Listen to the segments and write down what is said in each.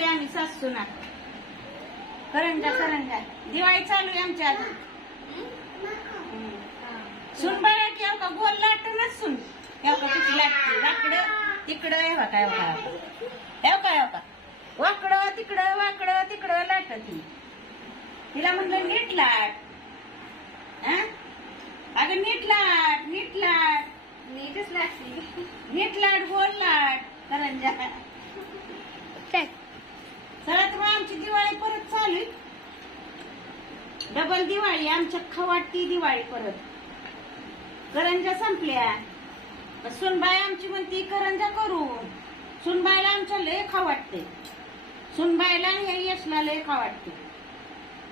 करतोय आम्ही सासूना करंजा करंजा दिवाळी चालू आहे आमच्या अजून सुन बघा की का गोल लाटूनच सुन का किती लागते वाकडं तिकडं हे काय का वाकडं तिकडं लाटत तिला म्हणलं नीट लाट अगं नीट लाट नीटच लागते नीट लाट गोल लाट करंजा चला तर आमची दिवाळी परत चालू आहे. डबल दिवाळी आमच्या खवाटी दिवाळी परत करंजा संपल्या सुनबाई आमची म्हणती करंजा करू सुनबाईला आमच्या लय खावाटते सुनबाईला हे यशला लय खावाटते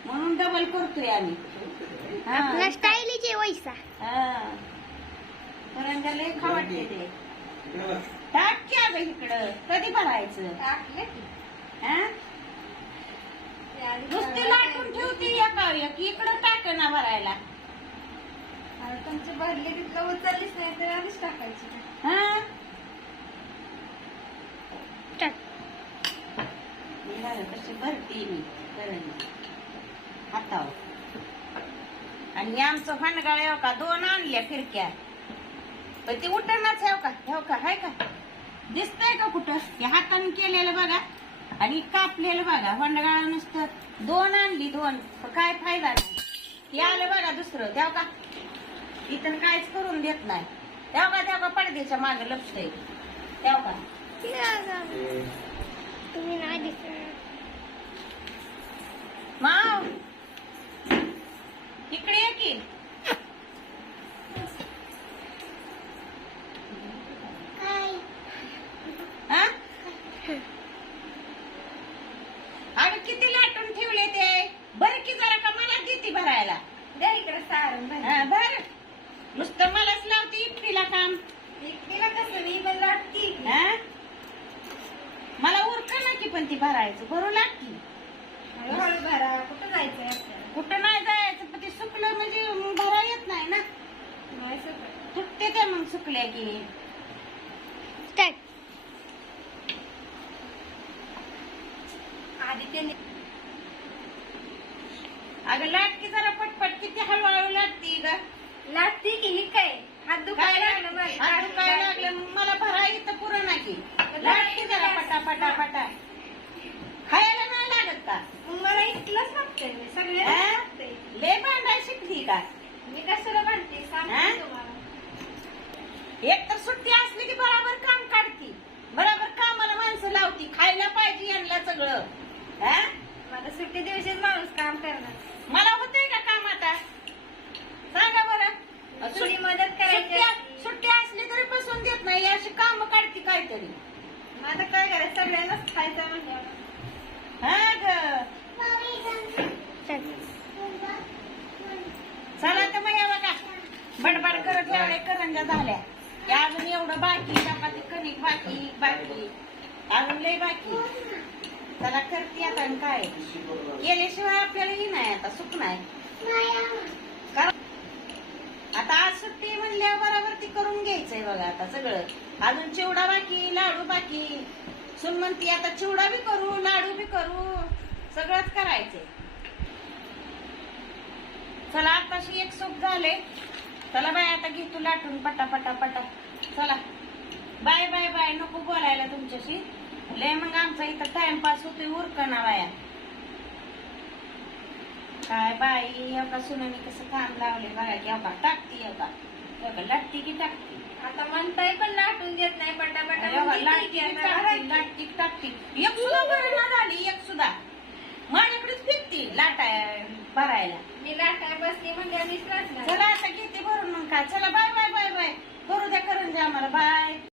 म्हणून डबल करतोय आम्ही स्टाईलीचे वैसा करंजा लय खावाटते ते टाक की अगं इकडं कधी भरायचं नुसती लाटून ठेवते एका इकडं टाक ना भरायला तुमचं भरले तिथलं उचललीच नाही तर आधीच टाकायची कशी भरते मी करंजा हातावर आणि आमचं फणगाळ येऊ का 2 आणल्या फिरक्या पण ती उठणच हेव का हाय का दिसतंय का कुठं हे हाताने केलेलं बघा आणि कापलेलं बघा फणगाळ नुसतं 2 आणली 2 काय फायदा नाही हे आलं बघा दुसरं तेव्हा का इथं काहीच करून देत नाही तेव्हा का पडद्याच्या मागे लपतंय तेव्हा का तुम्ही नाही दिसत माव इकडे ये की अगं किती लाटून ठेवले ते बरं की जरा का मला देते भरायला इकडे सारण बर नुसतं मलाच लावते एकटीला काम एकटीला कसं मी पण लागती मला उरका ना की पण ती भरायचं भरू लागती हळूहळू भरा कुठं जायचंय आपल्याला कुठं नाही जायचं पण ते सुकलं म्हणजे भरा येत नाही ना नाही सगळं तुटते ते मग सुकल्या की आधी त्यांनी अगं लाटकी जरा पटपट किती हळूहळू लागती ग लागती की ही काय हात दुखायला लागलं हात दुखायला लागलं मग मला भरा इथं पुरं ना की लाटकी जरा पटा पटा पटा खायला नाही लागत का मला इथलंच लागतंय सगळ्यांना लागतंय लय भांडाय शिकली का मी कशाला म्हणते सांगते तुम्हाला एक तर सुट्टी असली की बरोबर काम काढती बरोबर कामाला माणसं लावती खायला पाहिजे यांना सगळं मला सुट्टी दिवशीच माणूस काम करणार मला होतंय का काम आता सांगा बरं थोडी मदत करायची सुट्टी असली तरी बसून देत नाही अशी काम काढती काहीतरी आता काय करायचं सगळ्यांनाच खायचं म्हणजे चला तर मग बघा बडबड करत एवढे करंजा झाल्या अजून एवढं बाकी चपाती कणिक बाकी अजून लय बाकी चला करते आता काय केल्याशिवाय आपल्यालाही नाही आता सुख नाही आता आज सुट्टी म्हणल्या बरोबर ती करून घ्यायचंय बघा आता सगळं अजून चिवडा बाकी लाडू बाकी सुन म्हणती आता चिवडा बी करू लाडू बी करू सगळंच करायचंय चला आताशी एक सुख झाले चला बाय आता घे तू लाटून पटा पटा पटा चला बाय बाय बाय नको बोलायला तुमच्याशी लय मग आमचा इथं टाइमपास होतोय उरकना बाया काय बाई एवढा सुनाने कसं काम लावले बघा की एवढा टाकती एवढा लाटती की टाकती आता म्हणताय पण लाटून देत नाही पटापटा लाटती टाकती एक सुद्धा भरणा झाली एक सुद्धा माझ्याकडेच फिरती लाटाय भरायला मी लाटाय बसली म्हणजे चला आता घेते भरून मग काय चला बाय बाय बाय बाय करू द्या करून द्या आम्हाला बाय